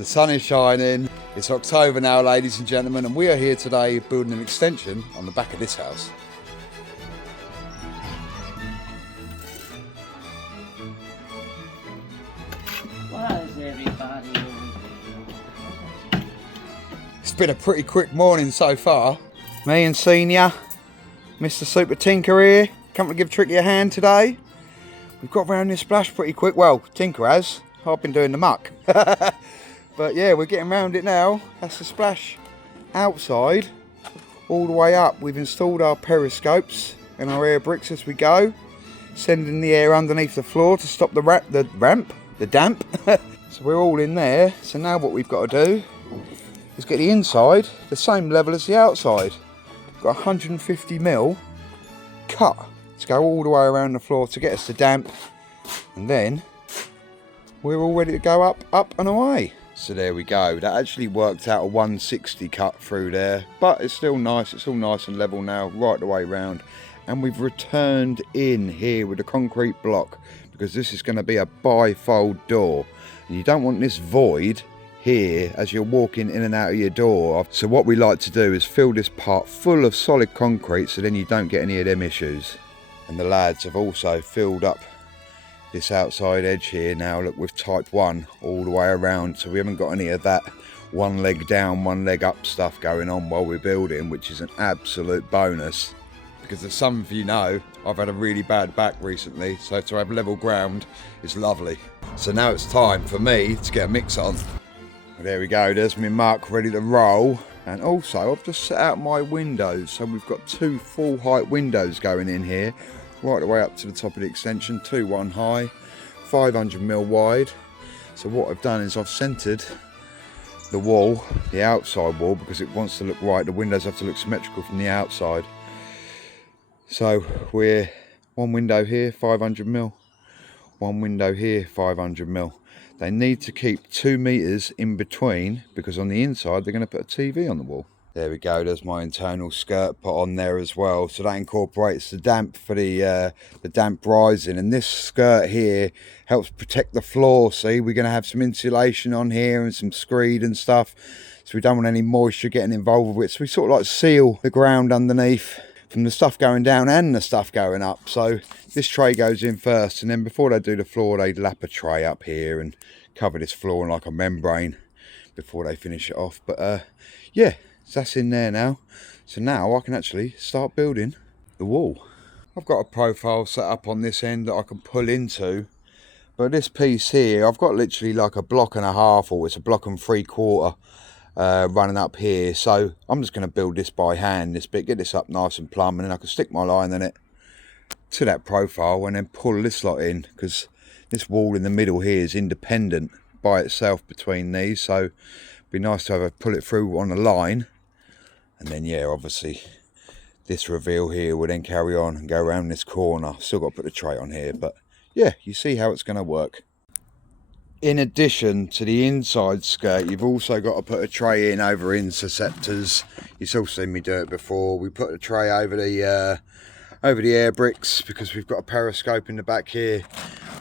The sun is shining. It's October now, ladies and gentlemen, and we are here today building an extension on the back of this house. It's been a pretty quick morning so far. Me and Senior, Mr. Super Tinker here, come to give Tricky a hand today. We've got around this splash pretty quick. Well, Tinker has. I've been doing the muck. But yeah, we're getting around it now. That's the splash outside, all the way up. We've installed our periscopes and our air bricks as we go, sending the air underneath the floor to stop the damp. So we're all in there. So now what we've got to do is get the inside the same level as the outside. We've got 150mm cut to go all the way around the floor to get us the damp, and then we're all ready to go up and away. So there we go. That actually worked out a 160 cut through there, but it's still nice. It's all nice and level now, right the way round. And we've returned in here with a concrete block because this is going to be a bifold door, and you don't want this void here as you're walking in and out of your door. So what we like to do is fill this part full of solid concrete so then you don't get any of them issues. And the lads have also filled up this outside edge here now, look, with type 1 all the way around, so we haven't got any of that one leg down, one leg up stuff going on while we're building, which is an absolute bonus. Because as some of you know, I've had a really bad back recently, so to have level ground is lovely. So now it's time for me to get a mix on. There we go, there's my muck ready to roll. And also I've just set out my windows, so we've got 2 full height windows going in here, right the way up to the top of the extension, 2-1 high, 500mm wide. So what I've done is I've centered the wall, the outside wall, because it wants to look right. The windows have to look symmetrical from the outside. So we're 1 window here, 500mm, 1 window here, 500mm. They need to keep 2 meters in between because on the inside they're going to put a TV on the wall. There we go, there's my internal skirt put on there as well. So that incorporates the damp for the damp rising. And this skirt here helps protect the floor. See, we're going to have some insulation on here and some screed and stuff. So we don't want any moisture getting involved with it. So we sort of like seal the ground underneath from the stuff going down and the stuff going up. So this tray goes in first, and then before they do the floor, they lap a tray up here and cover this floor in like a membrane before they finish it off. But yeah. So that's in there now. So now I can actually start building the wall. I've got a profile set up on this end that I can pull into. But this piece here, I've got literally like a 1.5 blocks, or it's a 1 3/4 running up here. So I'm just going to build this by hand, this bit, get this up nice and plumb, and then I can stick my line in it to that profile and then pull this lot in, because this wall in the middle here is independent by itself between these. So it'd be nice to have a pull it through on a line. And then, yeah, obviously, this reveal here will then carry on and go around this corner. Still got to put the tray on here, but yeah, you see how it's going to work. In addition to the inside skirt, you've also got to put a tray in over interceptors. You've all seen me do it before. We put a tray over the air bricks because we've got a periscope in the back here.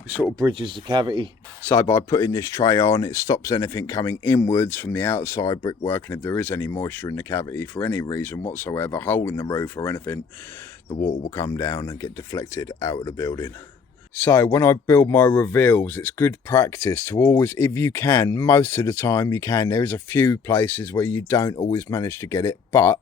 It sort of bridges the cavity. So by putting this tray on, it stops anything coming inwards from the outside brickwork, and if there is any moisture in the cavity for any reason whatsoever, hole in the roof or anything, the water will come down and get deflected out of the building. So when I build my reveals, it's good practice to always, if you can, most of the time you can. There is a few places where you don't always manage to get it, but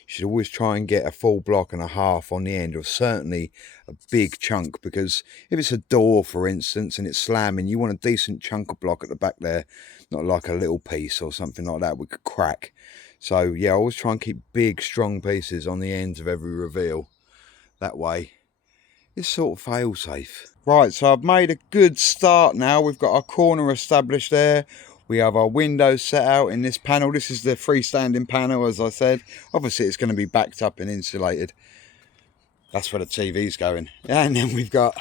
you should always try and get a full 1.5 blocks on the end, or certainly a big chunk, because if it's a door, for instance, and it's slamming, you want a decent chunk of block at the back there, not like a little piece or something like that we could crack. So yeah, I always try and keep big, strong pieces on the ends of every reveal. That way, it's sort of fail-safe. Right, so I've made a good start now. We've got our corner established there. We have our windows set out in this panel. This is the freestanding panel, as I said. Obviously, it's going to be backed up and insulated. That's where the TV's going. And then we've got,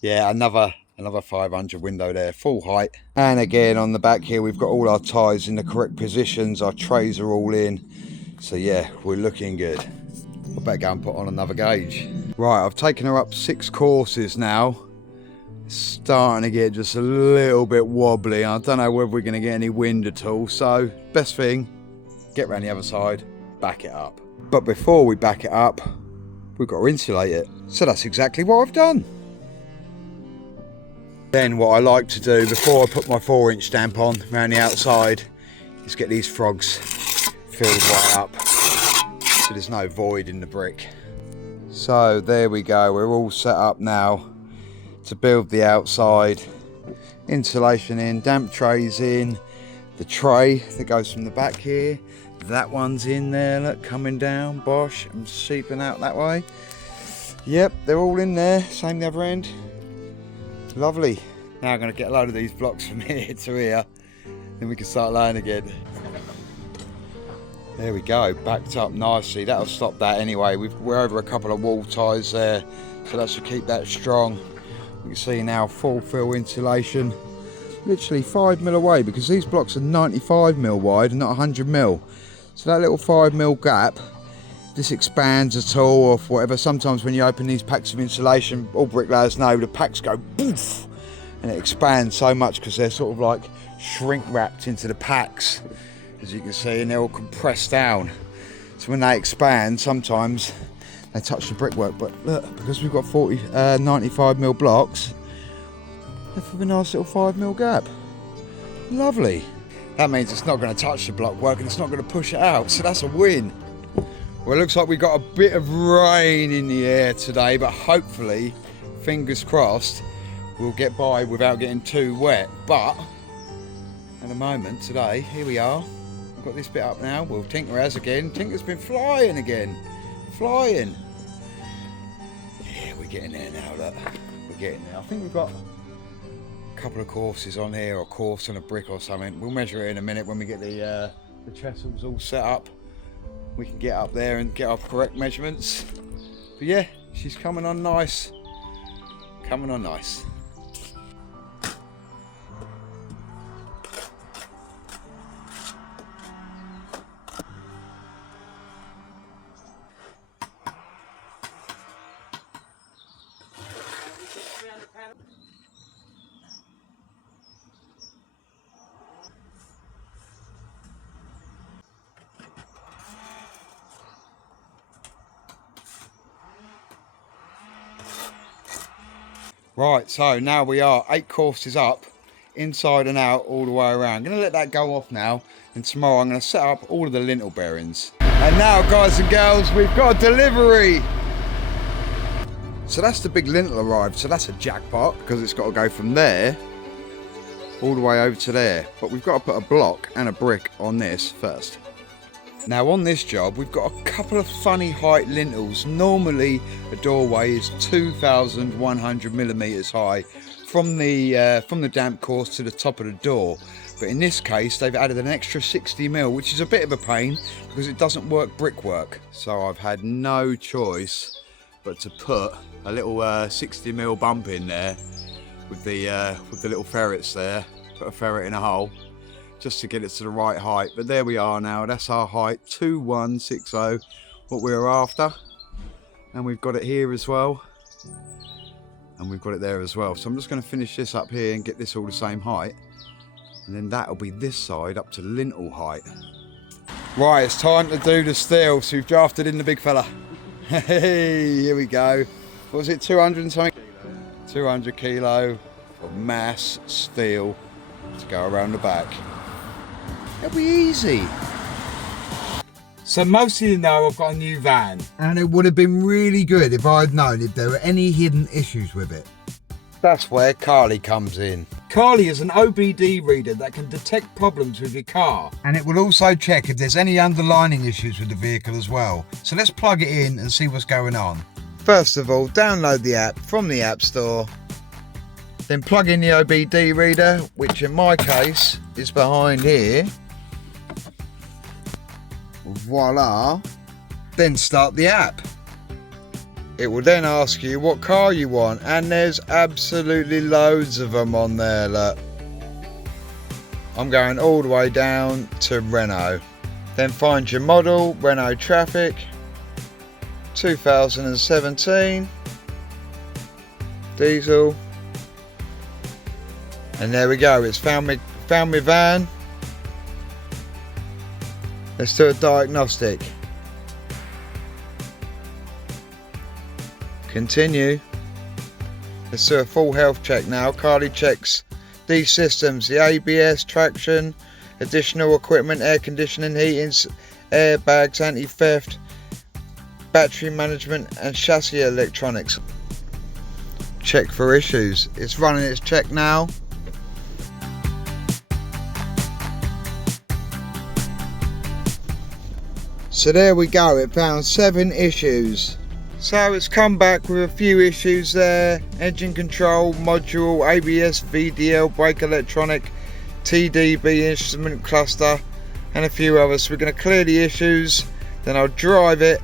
yeah, another 500 window there, full height. And again, on the back here, we've got all our ties in the correct positions. Our trays are all in. So yeah, we're looking good. I better go and put on another gauge. Right, I've taken her up 6 courses now. It's starting to get just a little bit wobbly. I don't know whether we're going to get any wind at all. So best thing, get round the other side, back it up. But before we back it up, we've got to insulate it. So that's exactly what I've done. Then what I like to do before I put my 4-inch stamp on around the outside is get these frogs filled right up so there's no void in the brick. So there we go, we're all set up now to build the outside. Insulation in, damp trays in, the tray that goes from the back here, that one's in there, look, coming down, bosh, and seeping out that way. Yep, they're all in there, same the other end. Lovely. Now I'm going to get a load of these blocks from here to here, then we can start laying again. There we go, backed up nicely. That'll stop that anyway. We're over a couple of wall ties there, so that should keep that strong. You can see now full fill insulation, literally 5mm away, because these blocks are 95mm wide and not 100mm. So that little 5mm gap, this expands at all or whatever. Sometimes when you open these packs of insulation, all bricklayers know the packs go poof, and it expands so much because they're sort of like shrink wrapped into the packs, as you can see, and they're all compressed down. So when they expand, sometimes they touch the brickwork, but look, because we've got 95mm blocks, they've got a nice little 5mm gap. Lovely. That means it's not going to touch the block work and it's not going to push it out, so that's a win. Well, it looks like we got a bit of rain in the air today, but hopefully, fingers crossed, we'll get by without getting too wet. But at the moment today, here we are. We've got this bit up now. Well, Tinker has again. Tinker's been flying again. Flying. Yeah, we're getting there now, look. We're getting there. I think we've got a couple of courses on here, or a course and a brick or something. We'll measure it in a minute when we get the trestles all set up. We can get up there and get our correct measurements. But yeah, she's coming on nice. Coming on nice. Right, so now we are 8 courses up, inside and out, all the way around. I'm going to let that go off now, and tomorrow I'm going to set up all of the lintel bearings. And now, guys and girls, we've got a delivery. So that's the big lintel arrived, so that's a jackpot, because it's got to go from there all the way over to there. But we've got to put a block and a brick on this first. Now on this job, we've got a couple of funny height lintels. Normally a doorway is 2,100mm high from the damp course to the top of the door. But in this case, they've added an extra 60mm, which is a bit of a pain because it doesn't work brickwork. So I've had no choice but to put a little 60mm bump in there with the little ferrets there. Put a ferret in a hole, just to get it to the right height. But there we are now, that's our height, 2160, what we were after. And we've got it here as well, and we've got it there as well. So I'm just going to finish this up here and get this all the same height, and then that'll be this side up to lintel height. Right, it's time to do the steel. So we've drafted in the big fella. Hey, here we go. What was it, 200 and something? 200 kilo of mass steel to go around the back. It'll be easy. So most of you know I've got a new van. And it would have been really good if I'd known if there were any hidden issues with it. That's where Carly comes in. Carly is an OBD reader that can detect problems with your car. And it will also check if there's any underlining issues with the vehicle as well. So let's plug it in and see what's going on. First of all, download the app from the App Store. Then plug in the OBD reader, which in my case is behind here. Voila. Then start the app. It will then ask you what car you want, and there's absolutely loads of them on there, look. I'm going all the way down to Renault. Then find your model, Renault Traffic, 2017, diesel, And there we go, it's found me van. Let's do a diagnostic. Continue. Let's do a full health check now. Carly checks these systems: the ABS, traction, additional equipment, air conditioning, heating, airbags, anti-theft, battery management and chassis electronics. Check for issues. It's running its check now. So there we go, it found 7 issues. So it's come back with a few issues there: engine control module, ABS, VDL, brake electronic, TDB instrument cluster and a few others. So we're going to clear the issues, then I'll drive it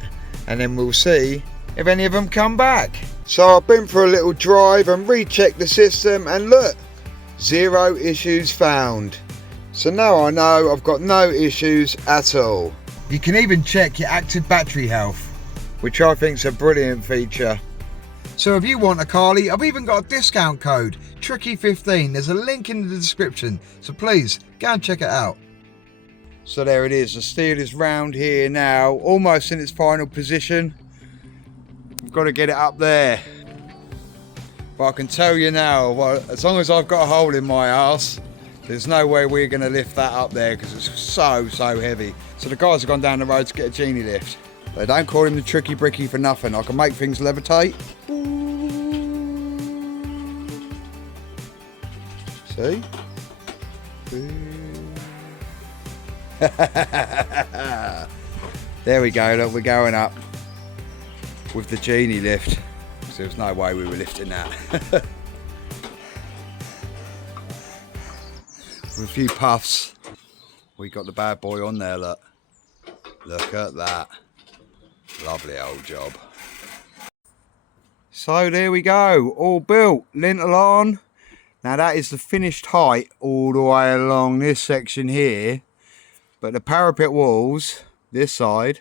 and then we'll see if any of them come back. So I've been for a little drive and rechecked the system and look, 0 issues found. So now I know I've got no issues at all. You can even check your active battery health, which I think is a brilliant feature. So if you want a Carly, I've even got a discount code, Tricky15. There's a link in the description, so please go and check it out. So there it is, the steel is round here now, almost in its final position. We've got to get it up there. But I can tell you now, well, as long as I've got a hole in my arse, there's no way we're going to lift that up there because it's so heavy. So the guys have gone down the road to get a genie lift. They don't call him the Tricky Bricky for nothing. I can make things levitate. See? There we go, look, we're going up with the genie lift. So there's no way we were lifting that. With a few puffs, we got the bad boy on there, look. Look at that. Lovely old job. So there we go, all built, lintel on. Now that is the finished height all the way along this section here, but the parapet walls, this side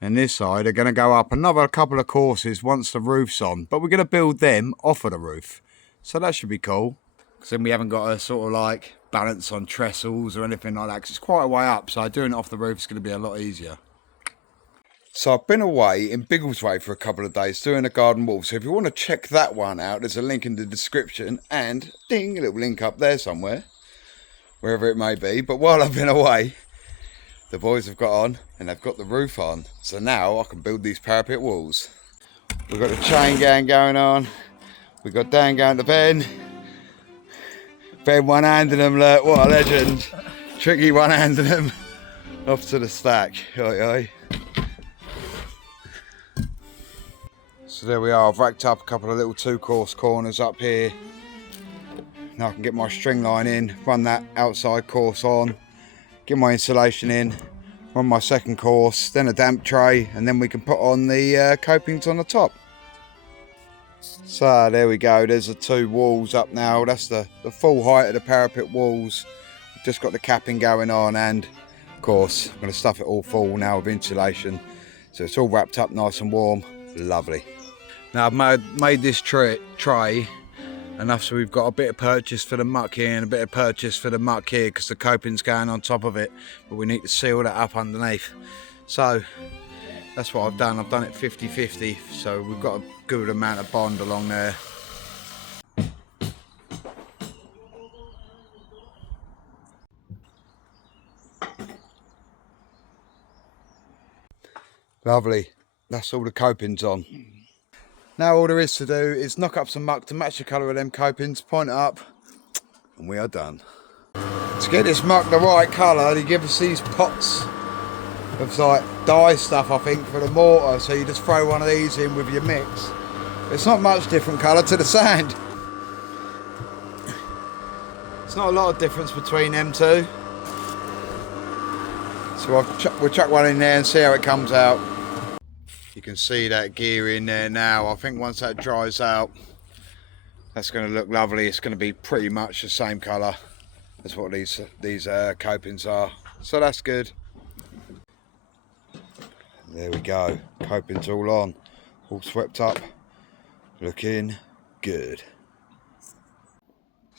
and this side, are going to go up another couple of courses once the roof's on, but we're going to build them off of the roof. So that should be cool, because then we haven't got to sort of like balance on trestles or anything like that, because it's quite a way up, so doing it off the roof is going to be a lot easier. So I've been away in Biggleswade for a couple of days doing a garden wall. So if you want to check that one out, there's a link in the description and ding, a little link up there somewhere, wherever it may be. But while I've been away, the boys have got on and they've got the roof on. So now I can build these parapet walls. We've got the chain gang going on. We've got Dan going to Ben. Ben one-handed them, look, what a legend. Tricky one-handed them. Off to the stack. Oi, oi. So there we are, I've racked up a couple of little 2-course corners up here. Now I can get my string line in, run that outside course on, get my insulation in, run my 2nd course, then a damp tray, and then we can put on the copings on the top. So there we go, there's the 2 walls up now. That's the full height of the parapet walls. I've just got the capping going on, and of course I'm going to stuff it all full now with insulation. So it's all wrapped up nice and warm, lovely. Now I've made this tray enough so we've got a bit of purchase for the muck here and a bit of purchase for the muck here, because the coping's going on top of it, but we need to seal that up underneath. So that's what I've done it 50-50, so we've got a good amount of bond along there. Lovely, that's all the copings on. Now all there is to do is knock up some muck to match the colour of them copings, point it up, and we are done. To get this muck the right colour, they give us these pots of like dye stuff, I think, for the mortar. So you just throw one of these in with your mix. It's not much different colour to the sand. It's not a lot of difference between them two. So we'll chuck one in there and see how it comes out. You can see that gear in there now. I think once that dries out, that's going to look lovely. It's going to be pretty much the same colour as what these copings are. So that's good. There we go. Copings all on, all swept up, looking good.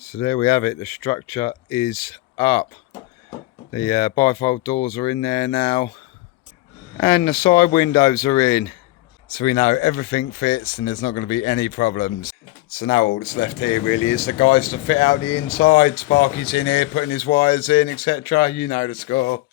So there we have it, the structure is up. The bifold doors are in there now, and the side windows are in. So we know everything fits and there's not going to be any problems. So now all that's left here really is the guys to fit out the inside. Sparky's in here putting his wires in, etc. You know the score.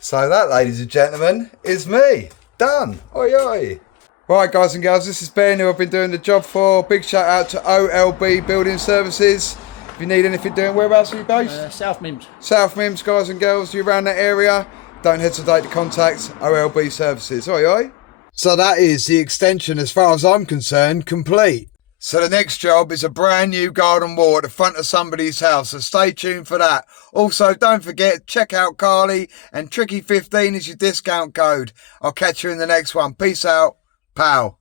So that, ladies and gentlemen, is me. Done. Oi oi. Right, guys and girls, this is Ben, who I've been doing the job for. Big shout out to OLB Building Services. If you need anything doing, whereabouts are you based? South Mims. South Mims, guys and girls, you around that area, don't hesitate to contact OLB Services. Oi oi. So that is the extension, as far as I'm concerned, complete. So the next job is a brand new garden wall at the front of somebody's house, so stay tuned for that. Also, don't forget, check out Carly, and Tricky15 is your discount code. I'll catch you in the next one. Peace out, pal.